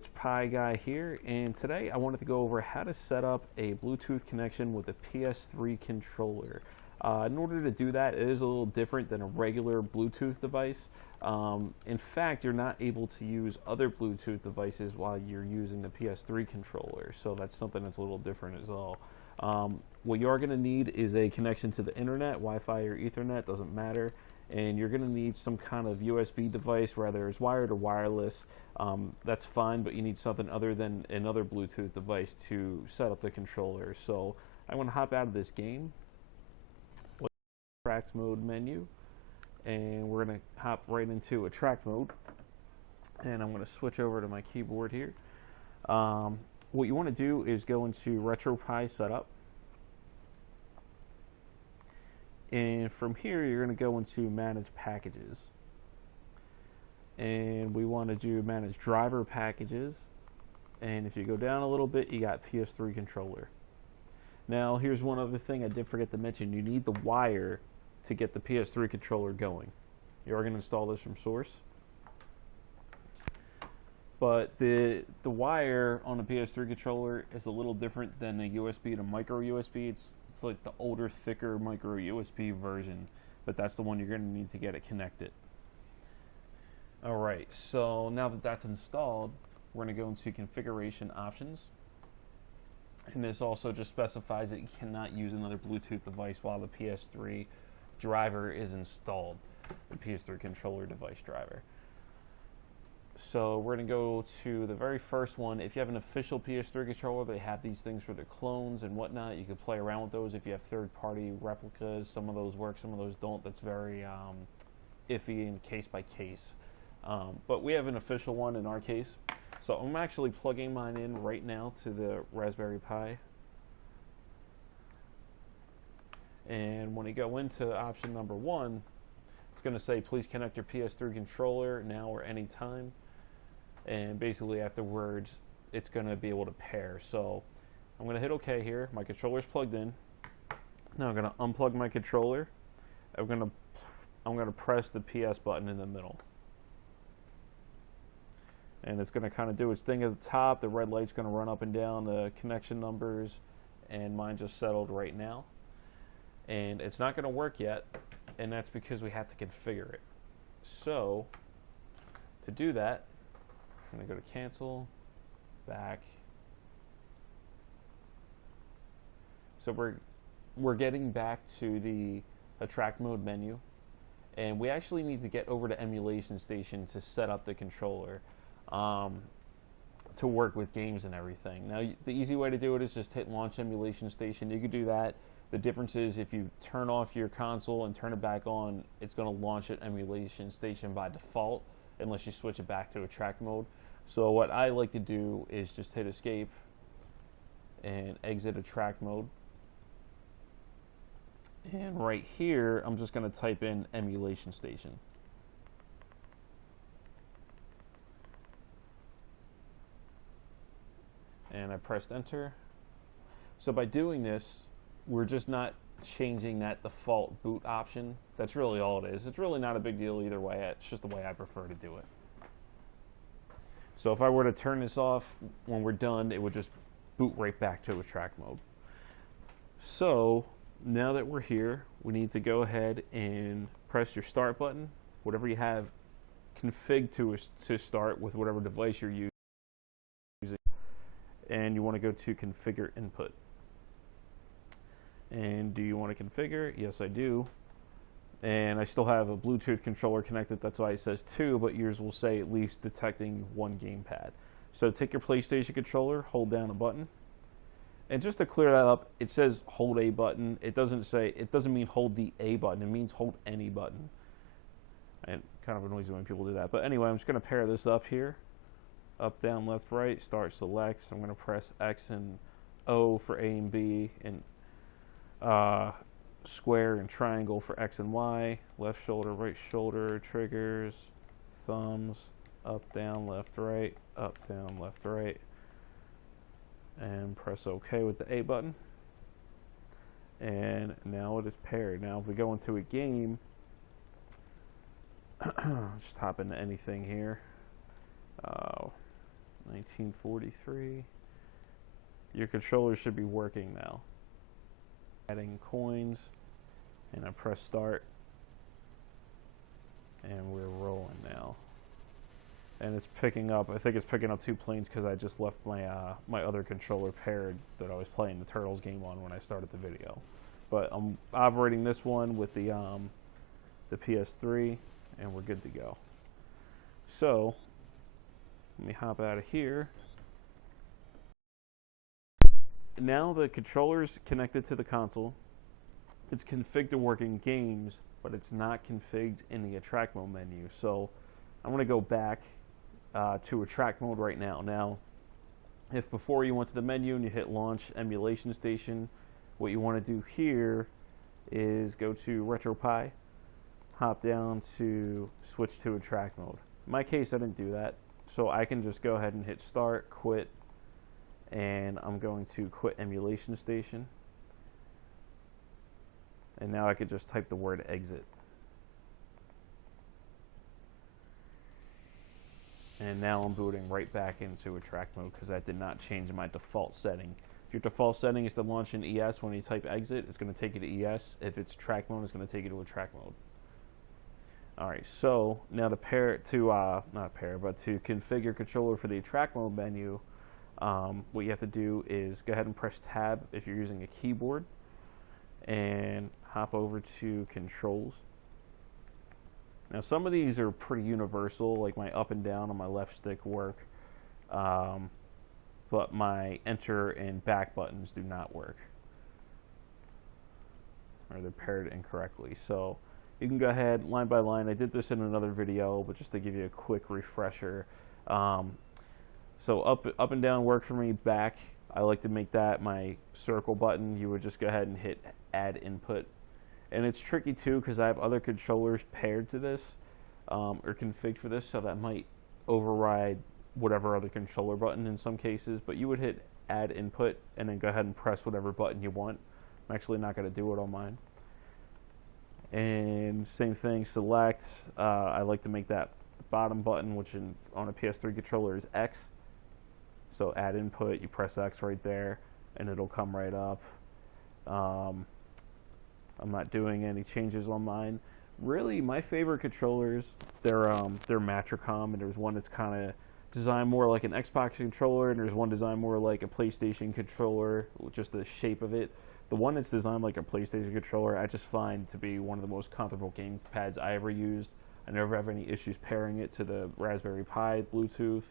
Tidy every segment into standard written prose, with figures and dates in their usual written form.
it's Pi Guy here, and today I wanted to go over how to set up a Bluetooth connection with a PS3 controller. In order to do that, it is a little different than a regular Bluetooth device. In fact, you're not able to use other Bluetooth devices while you're using the PS3 controller, so that's something that's a little different as well. What you are going to need is a connection to the internet, Wi-Fi or Ethernet, doesn't matter. And you're going to need some kind of USB device, whether it's wired or wireless. That's fine, but you need something other than another Bluetooth device to set up the controller. So I'm going to hop out of this game with the track mode menu, and we're going to hop right into a track mode. And I'm going to switch over to my keyboard here. What you want to do is go into RetroPie setup. And from here, you're going to go into manage packages. And we want to do manage driver packages. And if you go down a little bit, you got PS3 controller. Now, here's one other thing I did forget to mention. You need the wire to get the PS3 controller going. You are going to install this from source. But the wire on the PS3 controller is a little different than the USB to micro USB. It's like the older, thicker micro USB version, but that's the one you're going to need to get it connected. Alright, so now that that's installed, we're going to go into configuration options. And this also just specifies that you cannot use another Bluetooth device while the PS3 driver is installed, the PS3 controller device driver. So we're going to go to the very first one. If you have an official PS3 controller, they have these things for the clones and whatnot. You can play around with those. If you have third-party replicas, some of those work, some of those don't. That's very iffy and case by case. But we have an official one in our case. So I'm actually plugging mine in right now to the Raspberry Pi. And when you go into option number 1, it's going to say, please connect your PS3 controller now or anytime. And basically afterwards, it's going to be able to pair. So I'm going to hit OK here. My controller's plugged in. Now I'm going to unplug my controller. I'm going to press the PS button in the middle. And it's going to kind of do its thing at the top. The red light's going to run up and down the connection numbers. And mine just settled right now. And it's not going to work yet. And that's because we have to configure it. So to do that, I'm going to go to cancel, back. So we're getting back to the track mode menu, and we actually need to get over to Emulation Station to set up the controller to work with games and everything. Now the easy way to do it is just hit launch Emulation Station. You could do that. The difference is if you turn off your console and turn it back on, it's going to launch at Emulation Station by default unless you switch it back to a track mode. So what I like to do is just hit escape and exit a track mode. And right here, I'm just going to type in Emulation Station. And I pressed enter. So by doing this, we're just not changing that default boot option. That's really all it is. It's really not a big deal either way. It's just the way I prefer to do it. So if I were to turn this off when we're done, it would just boot right back to a track mode. So now that we're here, we need to go ahead and press your start button, whatever you have configured to start with whatever device you're using. And you want to go to configure input. And do you want to configure? Yes, I do. And I still have a Bluetooth controller connected. That's why it says 2, but yours will say at least detecting 1 gamepad. So take your PlayStation controller, hold down a button. And just to clear that up, it says hold a button. It doesn't mean hold the A button. It means hold any button. And kind of annoys me when people do that. But anyway, I'm just going to pair this up here. Up, down, left, right, start, select. So I'm going to press X and O for A and B, and square and triangle for X and Y, left shoulder, right shoulder, triggers, thumbs, up, down, left, right, up, down, left, right, and press OK with the A button. And now it is paired. Now if we go into a game, just hop into anything here. 1943. Your controller should be working now. Adding coins, and I press start, and we're rolling now. And it's picking up, I think it's picking up 2 planes because I just left my my other controller paired that I was playing the Turtles game on when I started the video. But I'm operating this one with the PS3, and we're good to go. So let me hop out of here. Now the controller's connected to the console. It's configured to work in games, but it's not configured in the attract mode menu. So I'm going to go back to attract mode right now. Now, if before you went to the menu and you hit launch emulation station, what you want to do here is go to RetroPie, hop down to switch to attract mode. In my case, I didn't do that, so I can just go ahead and hit start, quit, and I'm going to quit emulation station. And now I could just type the word exit. And now I'm booting right back into attract mode because that did not change my default setting. If your default setting is to launch in ES, when you type exit, it's going to take you to ES. If it's track mode, it's going to take you to attract mode. Alright, so now to configure controller for the attract mode menu, what you have to do is go ahead and press tab if you're using a keyboard, and hop over to controls. Now some of these are pretty universal, like my up and down on my left stick work, but my enter and back buttons do not work, or they're paired incorrectly. So you can go ahead line by line. I did this in another video, but just to give you a quick refresher. So up and down work for me. Back, I like to make that my circle button. You would just go ahead and hit add input. And it's tricky too because I have other controllers paired to this or configured for this, so that might override whatever other controller button in some cases. But you would hit add input and then go ahead and press whatever button you want. I'm actually not going to do it on mine. And same thing, select. I like to make that bottom button, which on a PS3 controller is X. So add input, you press X right there, and it'll come right up. I'm not doing any changes on mine. Really, my favorite controllers, they're Matricom, and there's one that's kind of designed more like an Xbox controller, and there's one designed more like a PlayStation controller, just the shape of it. The one that's designed like a PlayStation controller, I just find to be one of the most comfortable game pads I ever used. I never have any issues pairing it to the Raspberry Pi Bluetooth.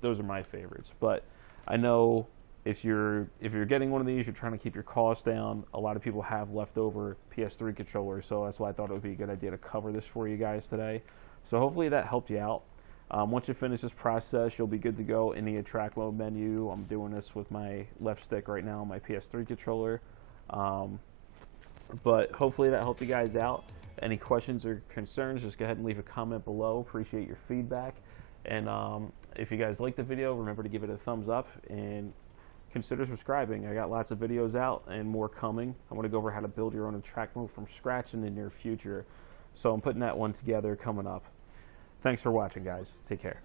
Those are my favorites. But I know if you're getting one of these, you're trying to keep your costs down. A lot of people have leftover PS3 controllers, so that's why I thought it would be a good idea to cover this for you guys today. So hopefully that helped you out. Once you finish this process, you'll be good to go in the attract mode menu. I'm doing this with my left stick right now on my PS3 controller. But hopefully that helped you guys out. Any questions or concerns, just go ahead and leave a comment below. Appreciate your feedback. And if you guys liked the video, remember to give it a thumbs up and consider subscribing. I got lots of videos out and more coming. I want to go over how to build your own attract mode from scratch in the near future. So I'm putting that one together coming up. Thanks for watching, guys. Take care.